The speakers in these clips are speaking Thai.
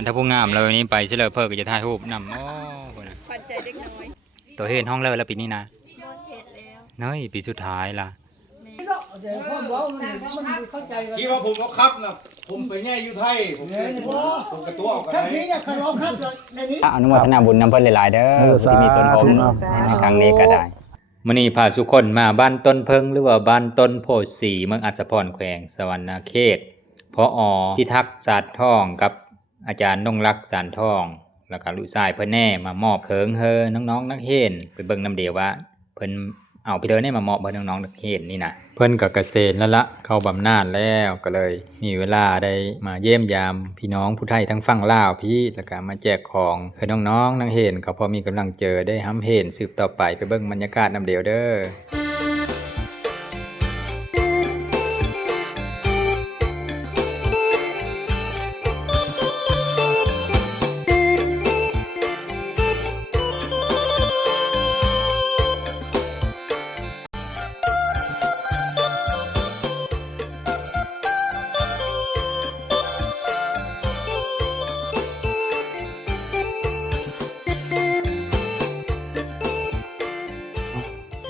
นถ้าผู้งามเลยนี้ไปเฉลยเพิ่ก็จะถ่ายรูปนำโอ้คนน่ะ ขวัญใจเด็กน้อย ตัวเห็นห้องเลยแล้วปีนี้นะ โดนเฉดแล้ว เน้ยปีสุดท้ายล่ะ คิดว่าผมเอาครับนะผมไปแง่อยู่ไทยผมกระตัวออกกันไหน อนุโมทนาบุญนำเพิ่นหลายๆเด้อที่มีส่วนร่วมในครั้งนี้ก็ได้มื้อนี้พาทุกคนมาบ้านต้นเพิงหรือว่าบ้านต้นโพธิ์ศรีเมืองอัศพรแขวงสวรรณเขตพอพิทักษ์ศาสตร์ทองกับอาจารย์นงรักษ์สารทองแล้วก็ลูกชายเพิ่นแน่มามอบเคิงเฮอน้องๆนักเรียนไปเบิ่งนำเดียวว่าเพิ่นเอาไปเดินให้มามอบเบิ่งน้องๆนักเรียนนี่นะเพิ่นก็เกษตรแล้วละเข้าบำนาญแล้วก็เลยมีเวลาได้มาเยี่ยมยามพี่น้องผู้ไทยทั้งฝั่งลาวพี่แล้วก็มาแจกของให้น้องๆนักเรียนก็พอมีกำลังเจอได้ห้ำเห็นสืบต่อไปเบิ่งบรรยากาศนำเดียวเด้อ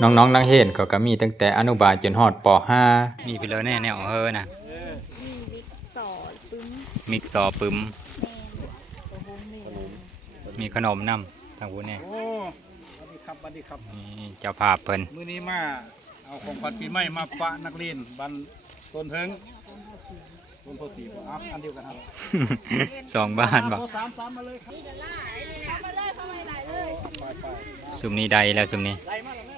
น้องๆนักเรียนก็มีตั้งแต่อนุบาลจนฮอดป .5 มีไปเลยแน่แนวเฮอนะ มีสอปึ้ม มิกซอปึ้มมีขนมนำทางผู้แน่ โอ้สวัสดีครับสวัสดีครับ นี่เจ้าภาพเพิ่น มื้อนี้มาเอาของขวัญปีใหม่มาฝากนักเรียนบ้านต้นเพิงต้นโพธิ์ศรีบ่อันเดียวกันครับ สองบ้านบ่ สามมาเลยครับไป ซุมนี้ได้แล้วซุมนี้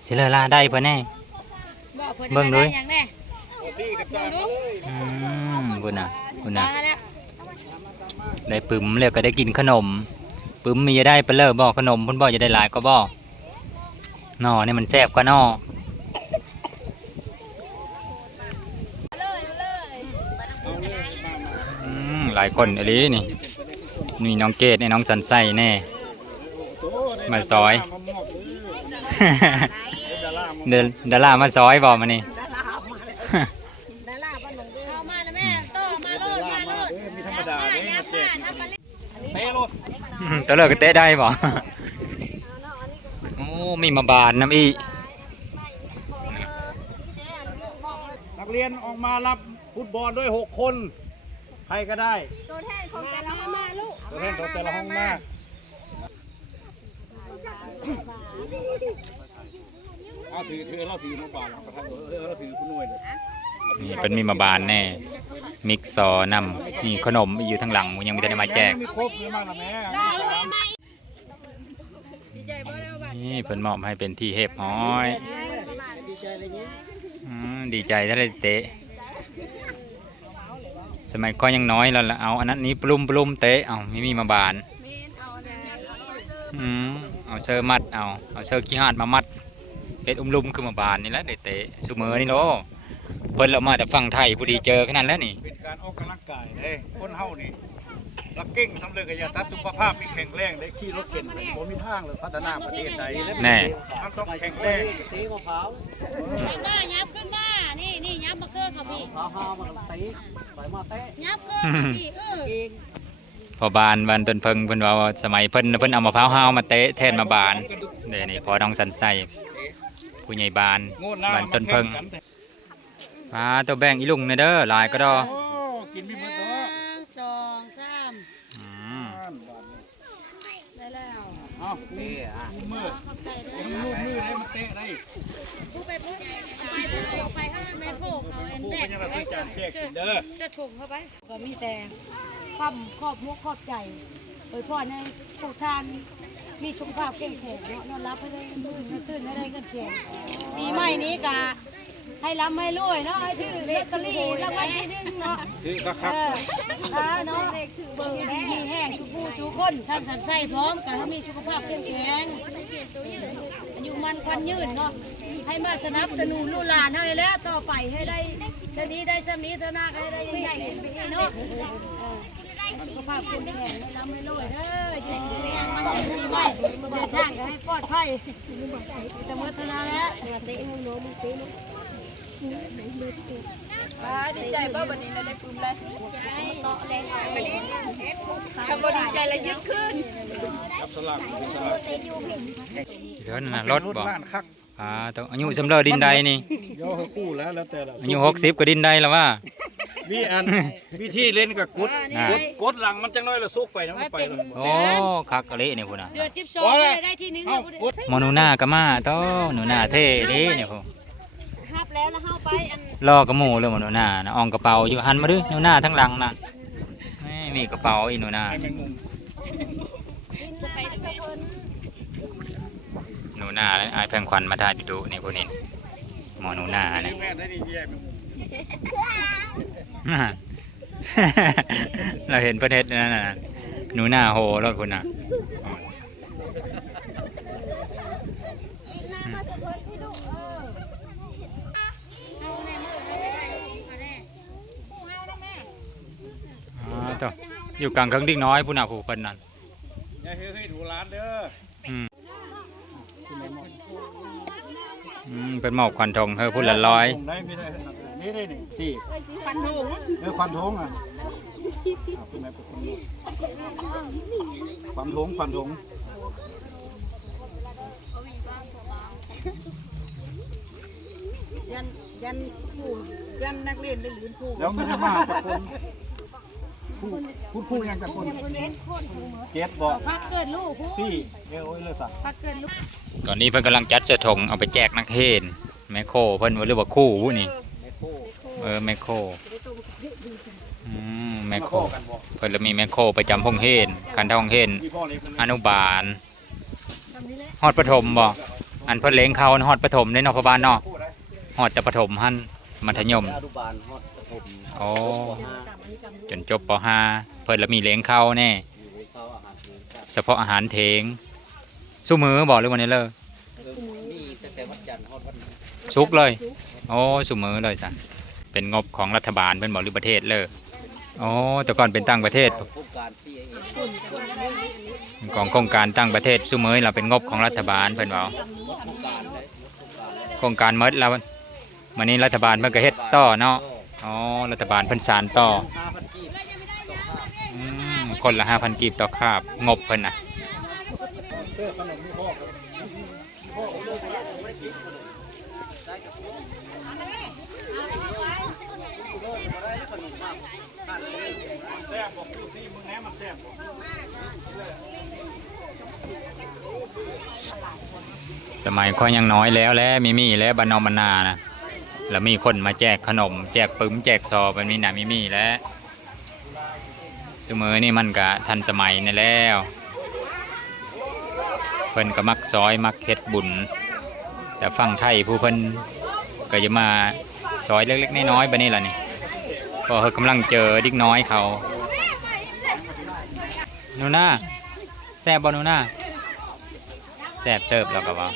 สิเลอลาได้เพิ่นแน่เบิ่งดู โพธิ์ศรีกับจานมาเลย พุ่นน่ะพุ่นน่ะได้ปึ้มแล้วก็ได้กินขนมปึ้มมีจะได้เปนเลอบ่ขนมเพิ่นบ่จะได้หลายก็บ่หน่อนี่มันแซ่บกว่าหน่อหลายคนอีหลีนี่นี่น้องเกดนี่น้องสันไส้แน่มาซอย เดินดารามาซอยบ่มานี่ เอามาแล้วแม่โตมาโลดมาโลด มีธรรมดาเด้มาแจกเตะรถ ตัวเลิกก็เตะได้บ่โอ้มีมาบานน้ำอี นักเรียนออกมารับฟุตบอลด้วย6คนใครก็ได้ ตัวแทนของแต่ละห้องมาลูก ตัวแทนของแต่ละห้องมาเอาถือเราถือมาบาลเราประทานเราถือผู้หน่วยเลย นี่เป็นมีมาบานแน่มิกซอนำนี่ขนมอยู่ทางหลังยังไม่ได้มาแจก มีครบมีมากนะแม่ ดีใจบ่แล้วบัด นี่เพิ่นมอบให้เป็นที่เฮ็บห้อยดีใจถ้าได้เตะสมัยก็ยังน้อยแล้วล่ะเอาอันนั้นนี้ปลุ่มเตะเอาไม่มีมาบาน เมนเอาแล้ว เอาเชือกมัดเอาเชือกขี้หาดมามัดเฮ็ดลุ่มคือมาบานนี่แหละได้เตะซุมื้อนี่เนาะเพิ่นเรามาจากฝั่งไทยผู้ดีเจอขนาดแล้วนี่ เป็นการออกกำลังกายเด้คนเฮานี่รักเก่งสำเร็จกับยาตัดสุขภาพมีแข็งแรงได้ขี่รถเข็นบ่มีทางเลยพัฒนาประเทศใด แน่ มันต้องแข็งแรง ขึ้นมายับขึ้นมานี่ยับมาเกินกับพี่ยับเกินกับพี่พอบานต้นเพิงเพิ่นว่าสมัยเพิ่นเอามะพร้าวห้าวมาเตะแทนมาบานเดี๋ยวนี้พอน้องสันใส่ผู้ใหญ่บาน โง่หน้า บานต้นเพิง มาแข่กัน มาตัวแบ่งอีลุงเนเด้อหลายก็ดอ โอ้กินไม่หมดเนาะ สองสาม อืม ได้แล้ว เอามือมือให้มันเตะได้ ผู้ไปผู้ไปให้แม่พวกเขาเอ็น ผู้ แบ เป็ ก นยังไงซื้อจานแจกกินเด้อ จะชมเข้าไปก็มีแต่ความขอบมุกขอบใจโดยพ่อในทุกท่านมีสุขภาพเข้มแข็งนอนรับให้ได้มื้อตื่นให้ได้เงินเสียปีใหม่นี้กะให้ร่ำให้รวยเนาะให้ถือลอตเตอรี่รางวัลที่หนึ่งเนาะ คือครับ เนาะเบิ่งดีแห้งทุกผู้ทุกคนท่านสันใส่พร้อมกันให้มีสุขภาพเข้มแข็งอายุมันควันยืนเนาะให้มาสนับสนุนลูกหลานให้แล้วต่อไปให้ได้เท่านี้ได้สำนี้เท่านาให้ได้ใหญ่ๆเนาะสุขภาพเข้มแข็งให้ร่ำให้รวยเด้ออยู่ดีมันจะมีไว้เดินทางก็ให้ปลอดภัยจะมือเท่านั้นแล้วดีใจบ่บัดนี้ได้ปลื้มเลยต่อเลยทำบ่ดี แล้วยึดขึ้น จับสลากสลาก เดี๋ยวนั่นน่ะรถบ่ ล้านคัก ต้องอายุสำเร็จดินใดนี่ โยเขาคู่แล้วแต่ละ อายุ60ก็ดินใดแล้วว่า มีอันวิธีเล่นกับกด อ่า กดหลังมันจังน้อยละซุกไปนะมันไปเลย โอ้คักกะเละนี่พุ่นน่ะ เดือน12ได้ที่1 เอ้า แล้ว กด หมอหนูนาก็มาต้อหนูนาเท่เด้เนี่ยพุ่น ฮับแล้วเฮาไปอัน รอกระหมูเลยหมอหนูนานะอองกระเป๋าอยู่หันมาดิหนูนาทั้งหลังน่ะนี่มีกระเป๋าอีหนูนา ให้แมงมุม จะไปด้วย หนูนาไอ้ายแพงควันมาถ่ายดูนี่พวกนี้หมอหนูนาเนี่ย แม่ได้ดีแย่แมงมุม เราเห็นประเทศนั่นน่ะหนูนาโหรถคุณน่ะต่ออยู่กลางเครื่องดิ้งน้อยผู้น่ะผู้เพิ่นนั่น อย่าเฮ้ยถูร้านเด้อ เป็นหมอกควันทองเฮ้ยพูดละร้อย ได้ไม่ได้นี่ได้นี่สี่ควันทงควันทงอ่ะคุณนายเป็นคนนี้ควันทง ยันผู้ยันนักเรียนได้หรือผู้ แล้วไม่ได้มาจากคนผู้ยังจากคนเก็ตบอก พักเกิดลูก สี่เอ้ยเลยสัก พักเกิดลูก ตอนนี้เพิ่นกำลังจัดเสื้อธงเอาไปแจกนักเทศน์แมคโครเพิ่นว่าเรียกว่าคู่ผู้นี่แมคโครแมคโครเพิ่นจะมีแมคโครประจำห้องเฮนการท่องเฮนอนุบาลฮอดประถมบ่อันเพิ่นเลี้ยงเขาฮอดประถมในนอกพบาลเนาะฮอดแต่ประถมหั่นมัธยมโอ้จนจบป .5 เพิ่นละมีเลี้ยงเขาแน่เฉพาะอาหารเทงสู้มือบอกเลยวันนี้เลยซุกเลยโอ้สู้มือเลยซะเป็นงบของรัฐบาลเป็นบอกหรือประเทศเลยโอ้แต่ก่อนเป็นตั้งประเทศของโครงการตั้งประเทศสู้มือเราเป็นงบของรัฐบาลเพิ่นบอกโครงการเมดแล้ววันนี้รัฐบาลเพิ่นก็เฮ็ดต่อเนาะอ๋อรัฐบาลเพิ่นสานต่อคนละ 5,000 กีบต่อคาบงบเพิ่นน่ะสมัยค่อยยังน้อยแล้วมีแล้วบ้านนอกบ้านนานะแล้วมีคนมาแจกขนมแจกปึ้มแจกซอมันมีหนามีแล้วเสมอนี่มันก็ทันสมัยนี่แล้วเพิ่นก็มักซอยมักเฮ็ดบุญแต่ฟังไทยผู้เพิ่นก็จะมาซอยเล็กๆน้อยๆแบบนี้ล่ะนี่ก็เฮากำลังเจอเด็กน้อยเขาหนูนาแซ่บบ่หนูนาแซ่บเติบแล้วก็ว่า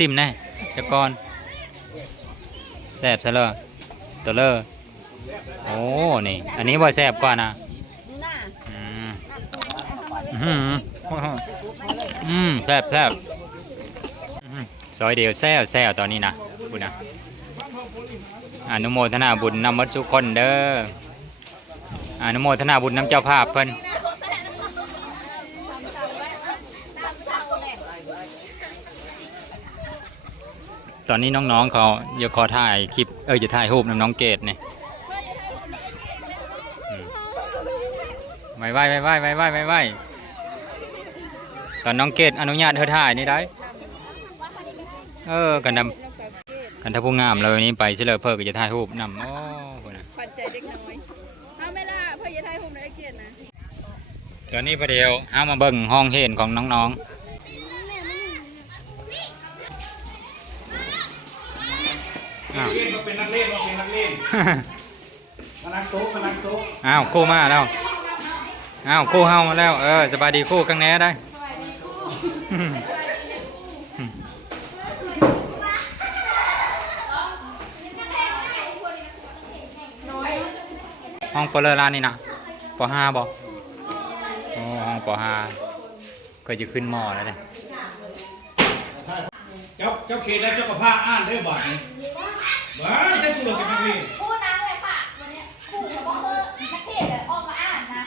ซิมแน่จักก่อนแซ่บซะเลยตัวเลอโอ้นี่อันนี้บ่แซ่บกว่านะแซ่บซอยเดียวแซ่บตอนนี้นะคุณนะอนุโมทนาบุญนำมัดทุกคนเด้ออนุโมทนาบุญนำเจ้าภาพเพิ่นตอนนี้น้องๆเขาจะขอถ่ายคลิปจะถ่ายรูปน้องเกดเนี่ยไว้ตอนน้องเกดอนุญาตเธอถ่ายนี่ได้กันถ้าผู้งามเลยนี้ไปเฉลิมเพิ่มก็จะถ่ายรูปนำโอ้ปัจจัยเด็กน้อยเอาไม่ล่ะพ่ออย่าทายผมได้เกียรตินะ ตอนนี้ประเดี๋ยวเอามาเบิ่งห้องเห็นของน้องๆเป็นนักเล่นมานั่งโต๊ะอ้าวคู่มาแล้วอ้าวคู่เฮามาแล้วสบายดีคู่ข้างแน่ได้ห้องปเลอร้านนี่นะป.5บ่โอ้ห้องป.5 ก็จะขึ้นมอแล้วเนี่ย เจ้าเขตและเจ้ากระพาอ่านได้บ่อยบ้าใช่ตัวเป็นนักเรียน คู่นั่งเลยค่ะวันนี้คู่กับพ่อนักเทศเลยออกมาอ่านนะ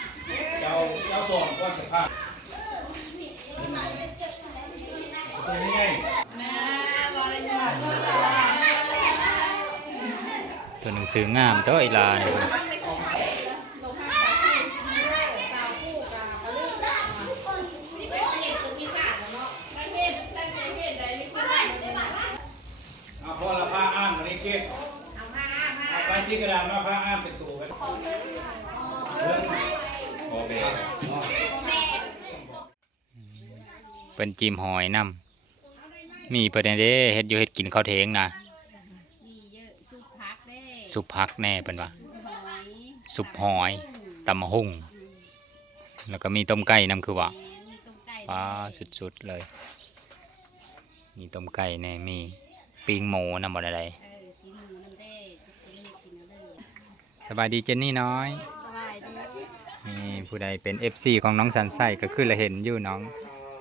ซื้องามเด้ออีหลานี่เอาพอละผ้าอ้ามมานี่เก็บเอาไปที่กระดาษมาผ้าอ้ามเป็นตัวกันโอเค เป็นจิ้มหอยนำมีประเด็นเด้เฮ็ดอยู่เฮ็ดกินข้าวเทงนะ มีเยอะซุปผักเด้ ซุปผักแน่เพิ่นว่า หอย ซุปหอยตำมะฮุ่งแล้วก็มีต้มไก่นำคือว่า มีต้มไก่ ปลาสุดๆเลย มีต้มไก่แน่มีปิ้งหมูนำบ่ได้ สีหมูน้ำเด้จะมีกินเอาเลย สบายดีเจนนี่น้อย สบายดี นี่ผู้ใดเป็น FC ของน้องสันไส้ก็คือละเห็นอยู่น้อง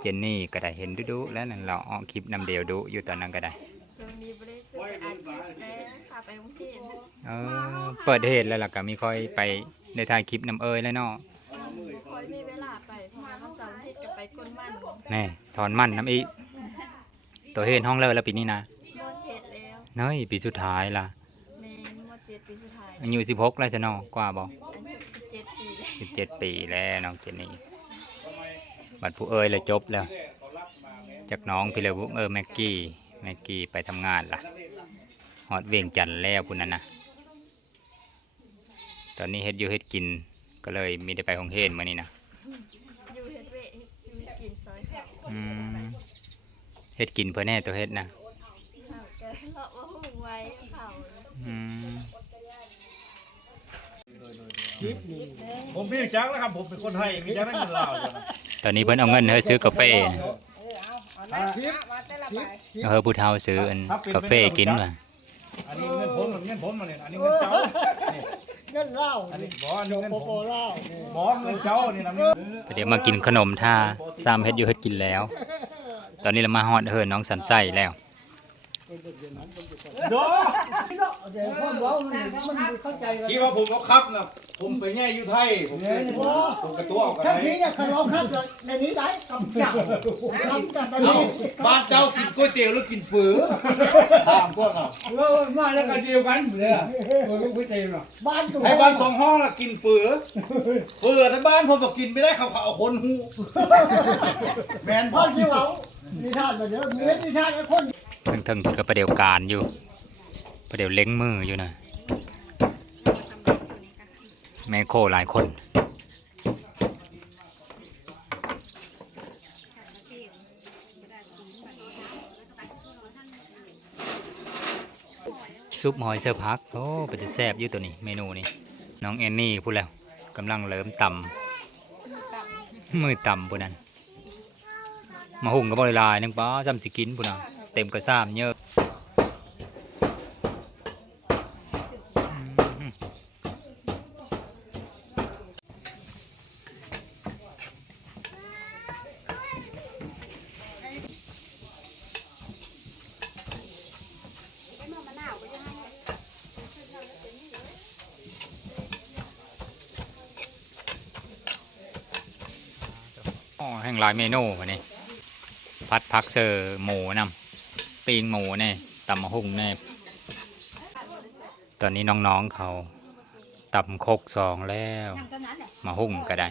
เจนนี่ก็ได้เห็นดุๆแล้วนั่นเราออกคลิปนำเดียวดุอยู่ตอนนั้นก็ได้ ช่วงนี้บ่ได้ซื้อไปอัดคลิปแล้วพาไปโรงเรียน เปิดเหตุแล้วล่ะก็มีค่อยไปในถ่ายคลิปนำเอ้ยแล้วเนาะ คอยมีเวลาไปเพราะว่าวันเสาร์อาทิตย์ก็ไปก้นมัน แน่ถอนมันน้ำอีตัวเห็นห้องเลิกแล้วปีนี้นะ มเจ็ดแล้ว เนยปีสุดท้ายล่ะ แมนมเจ็ดปีสุดท้าย อายุ16แล้วจะเนาะกว่าบ่ อายุ17 ปีแล้ว 17 ปีแล้วน้องเจนนี่บัดผู้เอ้ยแล้วจบแล้วจากน้องพี่เลยแม็กกี้ไปทำงานล่ะฮอดเวียงจันทน์แล้วพุ่นน่ะนะตอนนี้เฮ็ดอยู่เฮ็ดกินก็เลยมีได้ไปโรงเรียนมื้อนี้นะ อยู่เฮ็ดเวทมีกินซอยเขา อืมเฮ็ดกินเพื่อแน่ตัวเฮ็ดนะ เขาก็เลาะว่าหุงไว้เขา อืม ผมพี่จักแล้วครับผมเป็นคนไทยมีจักได้เงินลาวจ้ะนะ ตอนนี้เพิ่นเอาเงินให้ซื้อกาแฟเอาให้ผู้เฒ่าซื้ออันกาแฟกินว่ะ อันนี้เงินผมมาเนี่ยอันนี้เงินเจ้านี่ เงินเหล้า อันนี้บ่อันนี้เงิน โป ผม โปเหล้า บ่เงินเจ้านี่นะเงิน เดี๋ยวมากินขนมท่าซ้ำเฮ็ดอยู่เฮ็ดกินแล้ว ตอนนี้เรามาฮอดเฮินน้องสันไส้แล้ว โด เดี๋ยวพ่อบอกมันเข้าใจกัน คิดว่าผมเอาครับนะผมไปแย่อยู่ไทยผมกระตัวออกกัน ถ้า ไหน ทีเนี่ยขนมครับในนี้ได้กำจับกำจับในนี้ บ้านเจ้ากินก๋วยเตี๋ยวหรือกินฝือถามพวกเรา มาแล้วกันเดียวกันเลยผมก็ไม่เต็มหรอก บ้านตัว ให้บ้านสองห้องละกินฝือฝือในบ้านผมบอกกินไม่ได้เขาเอาคนหูแมน พ่อที่เรานิทานมาเดี๋ยวเนื้อนิทานไอ้คน เทิงๆก็ประเดี๋ยวการอยู่ประเดี๋ยวเล้งมืออยู่นะแม่โคหลายคนซุปหอยเสื้อพักโอ้เป็นจะแซ่บอยู่ตัวนี้เมนูนี้น้องแอนนี่พูดแล้วกำลังเริ่มตำมือตำพูดนั้นมาหุ่งกับบริลายนึงป้าซ้ำสิกินพูดน่ะเต็มกระซ้ำเยอะอ๋อแห่งหลายเมนูวันนี้พัดพักเซอร์หมูนำปีงหมูแน่ตำมะฮุ่งแน่ตอนนี้น้องๆเขาตำโคกสองแล้วมะฮุ่งก็ได้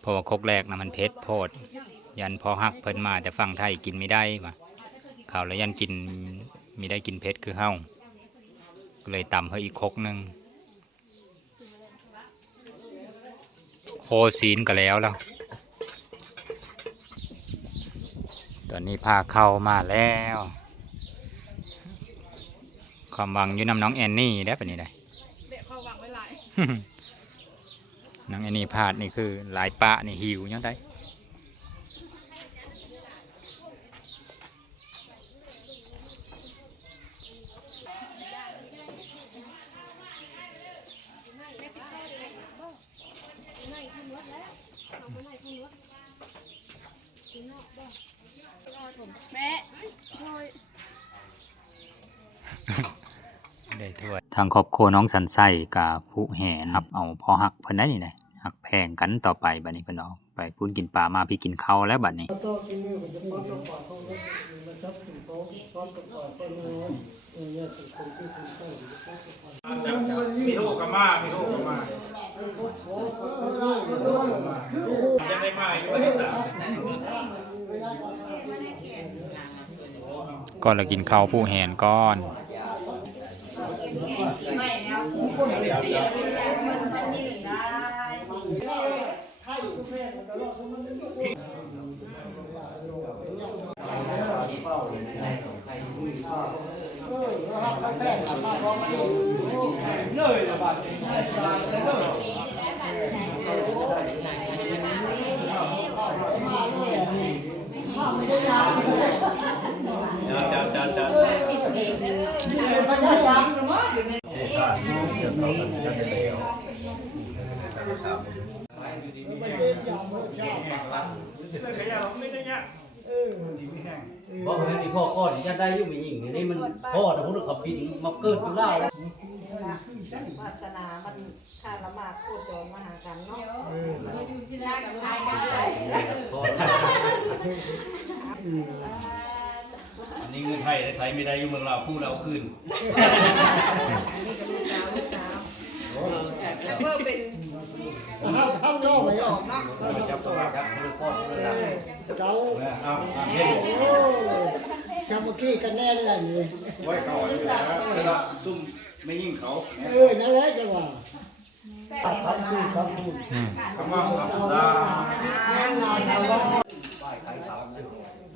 เพราะว่าโคกแรกนะมันเผ็ดโพดยันพอหักเพิ่นมาแต่ฝั่งไทยกินไม่ได้ว่ะเขาแล้วยันกินมีได้กินเผ็ดคือเฮ้าก็เลยตำให้อีกโคกหนึ่งโคศีนก็แล้ว ตอนนี้พาเข้ามาแล้ว ความหวังอยู่นำน้องแอนนี่ได้ปะนี่ได้ เด็กเขาหวังไว้หลาย น้องแอนนี่พลาดนี่คือหลายปะนี่หิวยังได้แม่ ได้ถ้วยทางครอบครัวน้องสันไส้กับผู้แห่ครับเอาพอหักเพิ่นได้นี่ได้หักแพงกันต่อไปบัดนี้เพิ่นเอาไปพูนกินปลามาพี่กินข้าวแล้วบัดนี้ ตัวกินนี่มันจะป้อนตัวปอดเขาเลยมันชอบกินโต๊ะป้อนตัวปอดคนเลย มีโทกับมามีโทกับมาจะได้มาอยู่ที่สาม ก่อนเรากินข้าวผู้แหนก้อนบอกให้มีพ่อก้อนจะได้ยุ่งมีหญิงนี่มันพ่อแต่พวกเขาบินมาเกิดอยู่แล้ว วาสนามันข้าละมากโคจรมาหากันเนาะ อันนี้เงินไทยได้ใช้ไม่ได้อยู่เมืองเราพูดเราคืน แล้วก็เป็น เข้าโลกไป สองเนาะ เราจับตัวครับคือพ่อเลยนะ เจ้า เอาเฮ้ โอ้สามัคคีกันแน่เลยนี่ ไว้เขาเวลาซุ่มไม่ยิ่งเขา นั่นแหละจังหวะทำดีทำดี คำว่าลา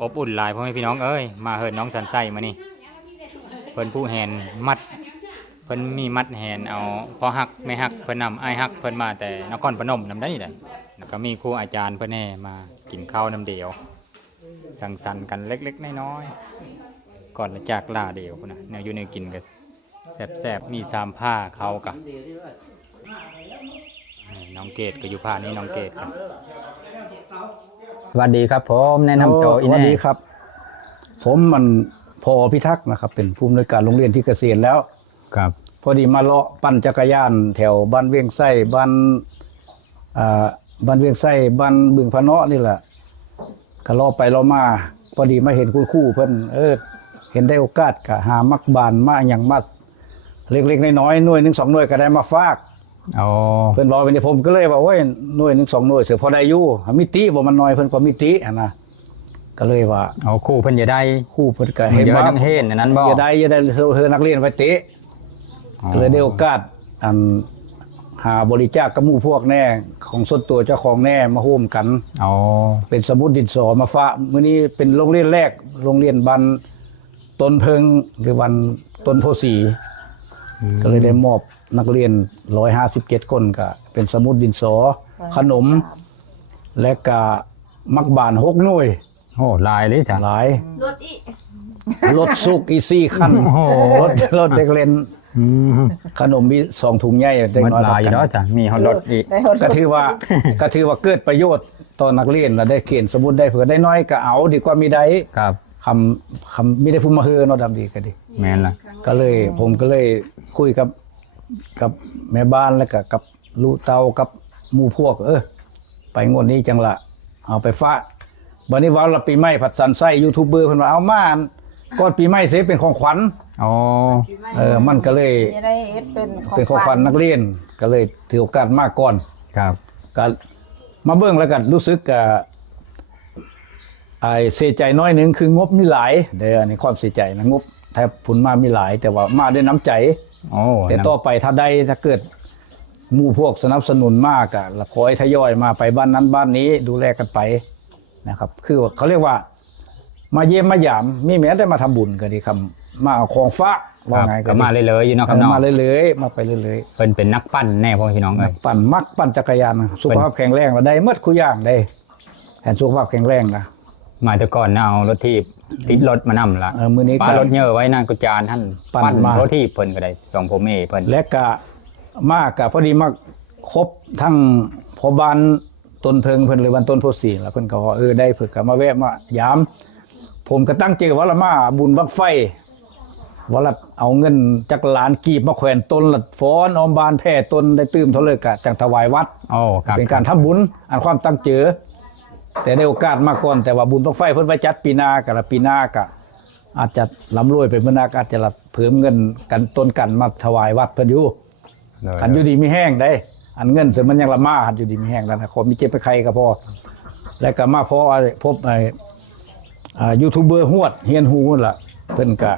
อบอุ่นหลายพ่อแม่พี่น้องเอ้ยมาเฮินน้องสันไส้มานี่เพิ่นผู้แหนมัดเพิ่นมีมัดแหนเอาพอหักไม่หักเพิ่นนำไอ้หักเพิ่นมาแต่นครพนมนำได้นี่แหละแล้วก็มีครูอาจารย์เพิ่นแน่มากินข้าวนำเดียวสังสรรค์กันเล็กๆน้อยๆก่อนจากลาเดียวพุ่นน่ะแนวอยู่ในกินกันแซ่บๆมีสามผ้าเขากะน้องเกดก็อยู่ผ้านี้น้องเกดกันสวัสดีครับผมแนะนำตัวอี สวัส แน่ ดีครับ ผมมันพอพิทักษ์นะครับเป็นผู้อำนวยการโรงเรียนที่เกษียณแล้ว ครับ พอดีมาเลาะปั่นจักรยานแถวบ้านเวียงไส้บ้านบ้านเวียงไส้บ้านบึงพะเนาะนี่แหละก็เลาะไปเลาะมาพอดีมาเห็นคุณครู่เพิ่นเห็นได้โอกาสก็หามักบานมาอย่างมาเล็กๆน้อยๆหน่วย1 2หน่วยก็ได้มาฝาก อ๋อ เพิ่นบอกเป็นผมก็เลยว่าโอ้ยหน่วย1 2หน่วยเสือพอได้อยู่มิติบ่มันน้อยเพิ่นก็มิติอะนะก็เลยว่า เอาคู่เพิ่นจะได้ ครู่เพิ่นก็ เห็น มา ทั้งเห็นอันนั้นบ่ อย่าได้เฮอนักเรียนไปเตะก็เลยได้โอกาสหาบริจาคกับหมู่พวกแน่ของส่วนตัวเจ้าของแน่มาร่วมกัน อ๋อ เป็นสมุดดินสอมาฝากมื้อนี้เป็นโรงเรียนแรกโรงเรียนบ้านต้นเพิงหรือวันต้นโพสีก็เลยได้มอบนักเรียน157คนก็เป็นสมุดดินสอขนม และก็มักบาน6หน่วย โอ้ลายเลยจ้ะ หลาย รถอี รถสุกอีซี่คัน โอ้โห รถเด็กเล่นขนมมี2ถุงใหญ่เด็ก มัน น้อย ลายอยู่เนาะจ้ะมีฮอตรถอีก ก็ถือว่าเกิดประโยชน์ต่อนักเรียนแล้วได้เขียนสมุดได้เผื่อได้น้อยก็เอาดีกว่ามีได้ ครับ คำมีได้พูดมาเฮือเนาะดำดีก็ดี แม่นล่ะ ก็เลยผมก็เลยคุยกับแม่บ้านแล้วก็กับลูกเตากับหมู่พวกไปงวดนี้จังละเอาไปฝากบัดนี้ว่าละปีใหม่ผัดสันไส้ยูทูบเบอร์เพิ่นว่าเอามาก่อนปีใหม่เสิเป็นของขวัญ อ๋อ มันก็เลย จะได้เอ็ดเป็น เป็นของขวัญนักเรียนก็เลยถือโอกาสมาก่อน ครับ ก็มาเบิ่งแล้วกันรู้สึกเสียใจน้อยหนึงคืองบมีหลายเด้ออันนี้ความเสียใจนะงบแทบผลมามีหลาย แต่ว่ามาด้วยน้ำใจ โอ้ แต่ต่อไปถ้าเกิดหมู่พวกสนับสนุนมากอ่ะขอให้ทยอยมาไปบ้านนั้นบ้านนี้ดูแลกันไปนะครับ คือเขาเรียกว่ามาเยี่ยมมาหยามมีแม้ได้มาทำบุญก็ดีคำมาเอาของฝาก ค ว่า รับ ไง ก็มาเลยๆอยู่เนาะครับเนาะ มาเลยๆมาไปเลย เพิ่นเป็นนักปั้นแน่พ่อพี่น้องเอ้ย ปั่นจักรยานสุขภาพแข็งแรงเราได้เมื่อคุอย่างได้แทนสุขภาพแข็งแรงนะ มาแต่ก่อนนะเอารถทีบติดรถมานำละ มื้อนี้ ป้ารถเยอะไว้นั่งกุจานท่าน ปั่นมา รถทีบเพิ่นก็ได้สองผมเอเพิ่น และกะมากกะพอดีมาครบทั้งพอบานต้นเพิงเพิ่นหรือวันต้นโพสีแล้วเพิ่นก็ว่าได้ฝึกก็มาแวะมายาม ผมก็ตั้งใจว่าละมาบุญบั้งไฟว่าละเอาเงินจักรหลานกีบมาแขวนต้นละฟ้อนออมบานแผ่ต้นได้ตื้มเท่าเลยกะจังถวายวัด โอ้ครับ เป็นการทำบุญอันความตั้งเจอแต่ได้โอกาสมาก่อนแต่ว่าบุญบั้งไฟเพิ่นไว้จัดปีหน้ากับปีหน้ากะ อาจจะร่ำรวยไปเมื่อนาอาจจะเพิ่มเงินกันต้นกันมาถวายวัดเพิ่นอยู่คันอยู่ดีมีแห้งได้อันเงินเสริมมันยังละมาหันอยู่ดีมีแห้งแล้วนะขอมีเจ็บไปใครก็พอแล้วก็มาพอพบยูทูบเบอร์ฮวดเฮียนฮูนั่นล่ะเพิ่นก็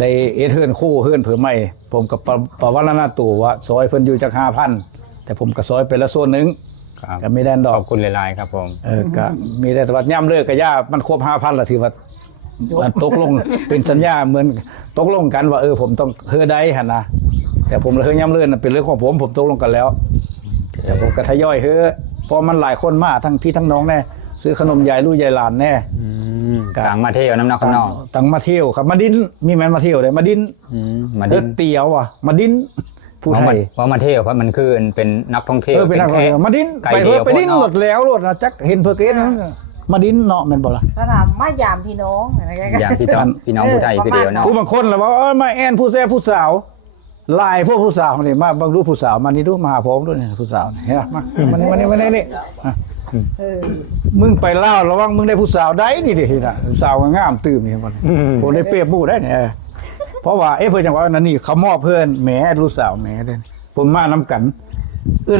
ได้เฮ็ดโคเฮือนเผื่อใหม่ผมก็ประวัติหน้าตู่ว่าซอยเพิ่นอยู่จัก 5,000 แต่ผมก็ซอยไปละโซนนึงก็ไม่ได้ดอก ขอบคุณหลายๆครับผม ก็มีแต่ว่าย่ำเลิกก็ย่ามันครบ 5,000แล้วถือว่ามันตกลง เป็นสัญญาเหมือนตกลงกันว่าผมต้องเฮือได้หั่นนะแต่ผมเฮือย่ำเลิกน่ะเป็นเรื่องของผมตกลงกันแล้วแต่ผมก็ทยอยเฮือเพราะมันหลายคนมาทั้งพี่ทั้งน้องแน่ซื้อขนมยายลูกยายหลานแน่ ต่างมาเที่ยวน้ำนอกข้างนอก ต่างมาเที่ยวครับมาดินมีแม่นมาเที่ยวได้มาดิน มาดิน เตี๋ยวอ่ะมาดินผู้ไทย ว่ามาเที่ยวเพราะมันคือเป็นนักท่องเที่ยว เป็นนักท่องเที่ยวมาดิน ไกล ไป เดียว ไปดินหมดแล้วรถนะจักเห็นเพอเกสนั้นมาดินเนาะแม่นบ่ล่ะ ถ้าถามมายามพี่น้องอะไรกัน อย่างพี่น้องผู้ไทยคือเดียวเนาะ ผู้บางคนล่ะว่ามาแอนผู้แซ่ผู้สาวลายพวกผู้สาวนี่มาบางรู้ผู้สาวมานี่ดูมาหาผมด้วยนี่ผู้สาวเห็นป่ะมานี่มึงไปเล่าระวังมึงได้ผู้สาวได้นี่ดิน่ะสาวงามตื่มนี่มันผมได้เปรียบผู้ได้เนี่ยเพราะว่าเพิ่นจังว่านั่นนี่เขามอบเพิ่นแหมลูกสาวแหมเด้ผมมานํกัน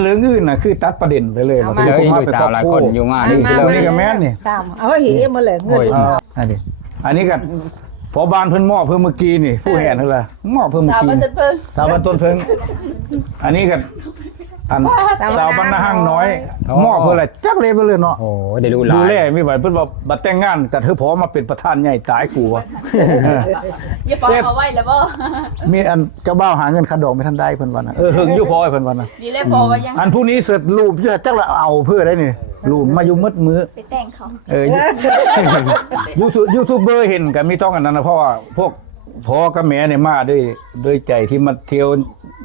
เรื่องอื่นน่ะคือตัดประเด็นไปเลยว่า เลย ผมมา ลูก เป็น สา คร ว อบ หลาย ครั ค วน อยู่มา นี่คือนี่ก็แม่นนี่ 3เอาเห็นมาเลยเงิน อันนี้ก็พอบานเพิ่นมอบเพิ่นเมื่อกี้นี่ผู้แห่นเท่าไหร่มอบเพิ่นเมื่อกี้สาวบ้านต้นเพิ่งอันนี้ก็อันสาวบ้านนาห้างน้อยมอบเพิ่นอะไรจักเลยไปเลยเนาะ โอ้ได้รู้หลา ดู ย แลไม่ไหวเพิ่นว่าบัดแต่งงานกับเธอพอมาเป็นประธานใหญ่ตายกูว่ะ อย่าฟ้องเอาไว้แล้วบ่ มีอันเจ้าบ่าวหาเงินค่าดอกไม่ทันได้เพิ่นว่านะหึงอยู่พอเพิ่นว่านะ ดีเลยพอว่ายัง อันผู้นี้เสร็จรูปจักละเอาเพื่อได้นี่รูปมาอยู่มืดมือ ไปแต่งเขา ยูทูบเบอร์เห็นกันมีต้องอันนั้นนะเพราะว่าพวกพ่อกับแม่เนี่ยมาด้วยใจที่มาเที่ยว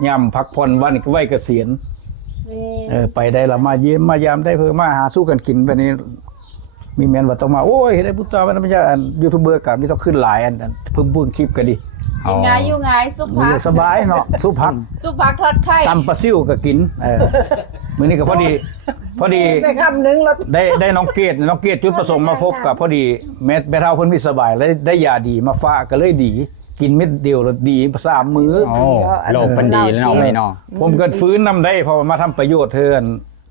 ย่ำพักผ่อนวันไว้เกษียณไปได้ละมาเยี่ยมมายามได้เพื่อมาหาสู้กันกินไปนี้มีแมนว่าต้องมาโอ้ยได้พุทธามันไม่ใช่ยูทูบเบอร์กับไม่ต้องขึ้นหลายอันเพิ่มบุญคลิปกันดิ กินง่ายอยู่ง่ายซุปผัก สบายเนาะสุพัก ซุปผักทอดไข่ ตำปลาซิ่วก็กินมื้อนี้ก็พอดี ใส่คำนึงแล้ว ได้น้องเกดจุดประสงค์มาพบกับพอดีแม่เฒ่าเพิ่นมีสบายแล้วได้ยาดีมาฝากก็เลยดี กินเม็ดเดียวแล้วดี3มื้อ โอ้โลกมันดีแล้วเนาะไม่เนาะ ผมเกิดฟื้นนำได้เพราะว่ามาทำประโยชน์เทือน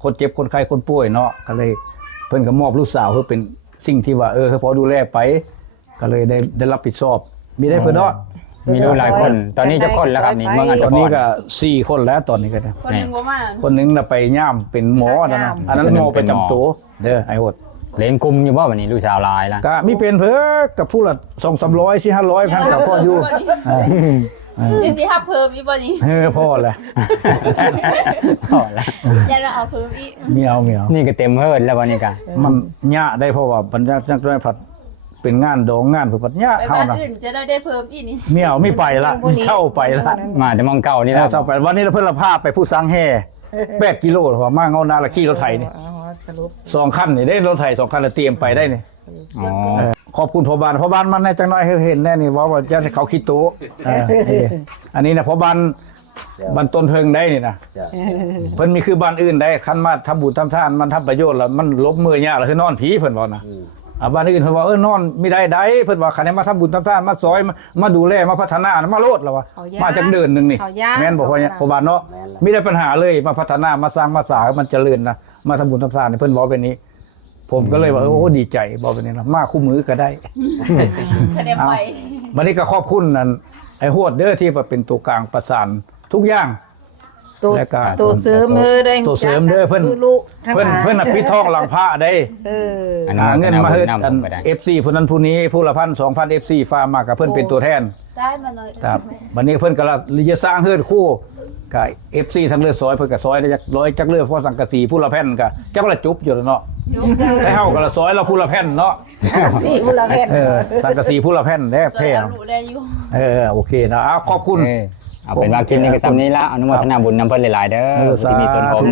คนเจ็บคนไข้คนป่วยเนาะก็เลยเพิ่นก็มอบลูกสาวเพื่อเป็นสิ่งที่ว่าพอดูแลไป ก็เลยได้รับผิดชอบมีได้เพิ่นเนาะ มีลูกหลายคน ตอนนี้จะคนแล้วครับนี่เมืองอัศ ตอน พ นี้ ร ก็4คนแล้วตอนนี้ก็ได้ คนหนึงบ่มา คนหนึงน่ะไปย่ามเป็นหมอนั่นน่ะอันนั้นหมอประจำตัวเด้อไอ้โหด เล่นกลุ่มอยู่บ่วันนี้ลูกสาวลายละ ก็มีเป็นเพิ่นกับผู้ละ200-300 400พันกับพ่ออยู่ นี่สิฮับเพิ่มอีกบ่นี่ พ่อแหละ พอแล้ว อย่าเราเอาเพิ่มอีก มีเอา นี่ก็เต็มเฮิร์ดแล้ววันนี้ก็ มันยะได้เพราะว่ามันจักได้ผัดเป็นงานดองงานเพื่อปัดยะ ไป เฮา บ้าน นะ อื่นจะได้เพิ่มอีกนี่ เมียวไม่ไปละเช่าไปละ มาแต่มองเก่านี่แหละ เช่าไปวันนี้เราเพิ่นละพาไปผู้สังแห่8กิโลเพราะว่ามาเงานาละขี่รถไถนี่ สรุป 2คันนี่ได้รถไถ2คันแล้วเตรียมไปได้นี่ อ๋อ ขอบคุณพ่อบ้านมันแน่จังน้อยให้เห็นแน่นี่ว่าจะให้เขาคิดโตอันนี้นะพ่อบ้านต้นเพิงได้นี่นะเพิ่นมีคือบ้านอื่นได้คันมาทำบุญทำทานมันทำประโยชน์แล้วมันลบมือยากแล้วคือนอนผีเพิ่นว่านะบ้านอื่นเพิ่นว่านอนไม่ได้เพิ่นว่าคันนี้มาทำบุญทำทานมาซอยมาดูแลมาพัฒนามาโลดแล้วว่ามาจากเดือนนึงนี่แม่นบอกว่าพ่อบ้านเนาะไม่ได้ปัญหาเลยมาพัฒนามาสร้างมาสามันเจริญนะมาทำบุญทำทานเพิ่นบอกเป็นนี้ผมก็เลยว่าโอ้ดีใจบอกเป็นนี้นะมาคู่มือก็ได้ คะแนนไป วันนี้ก็ขอบคุณนั่นไอ้โหดเด้อที่มาเป็นตัวกลางประสานทุกอย่าง ตัวเสริมได้ ตัวเสริมเด้อเพิ่นน่ะปิดทองหลังพระได้หาเงินมาเฮ็ดอัน FC ผู้นั้นผู้นี้ผู้ละ1,000 2,000 FC ฝากมากับเพิ่นเป็นตัวแทน ได้มาหน่อย ครับวันนี้เพิ่นก็จะสร้างเฮือนคู่กับ FC ทั้งเลือดซอยเพิ่นก็ซอยได้จักร้อยจักเลือดเพราะสังกะสีผู้ละแผ่นก็จักละจุบอยู่แล้วเนาะให้เฮาก็ละซอยละผู้ละแผ่นเนาะ สี่มูลเพชร สังกะสีผู้ละแผ่นแท้ ซอย แพ้ เอารู้ได้อยู่ โอเคนะขอบคุณ เอาเป็นว่าคลิปนี้ก็ซ้ำนี้ละอนุโมทนาบุญนำเพิ่นหลายๆเด้อที่มีส่วนร่วม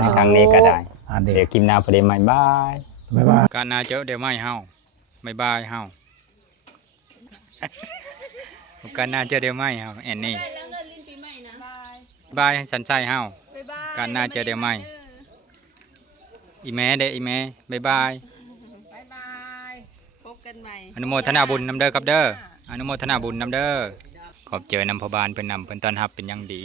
ในครั้งนี้ก็ได้เดี๋ยวคลิปหน้าประเดี๋ยวใหม่บาย บ๊ายบาย การนาเจอเดี๋ยวไม่เฮาบ๊ายบายเฮาการนาเจอเดี๋ยวไม่เฮาแอนนี่บายสันใจเฮาการนาเจอเดี๋ยวไม่อีแม่เด้ออีแม่บ๊ายบาย พบกันใหม่ อนุโมทนาบุญนำเด้อครับเด้ออนุโมทนาบุญนำเด้อขอบเจอนำพบานเพิ่นนำเพิ่นต้อนรับเป็นอย่างดี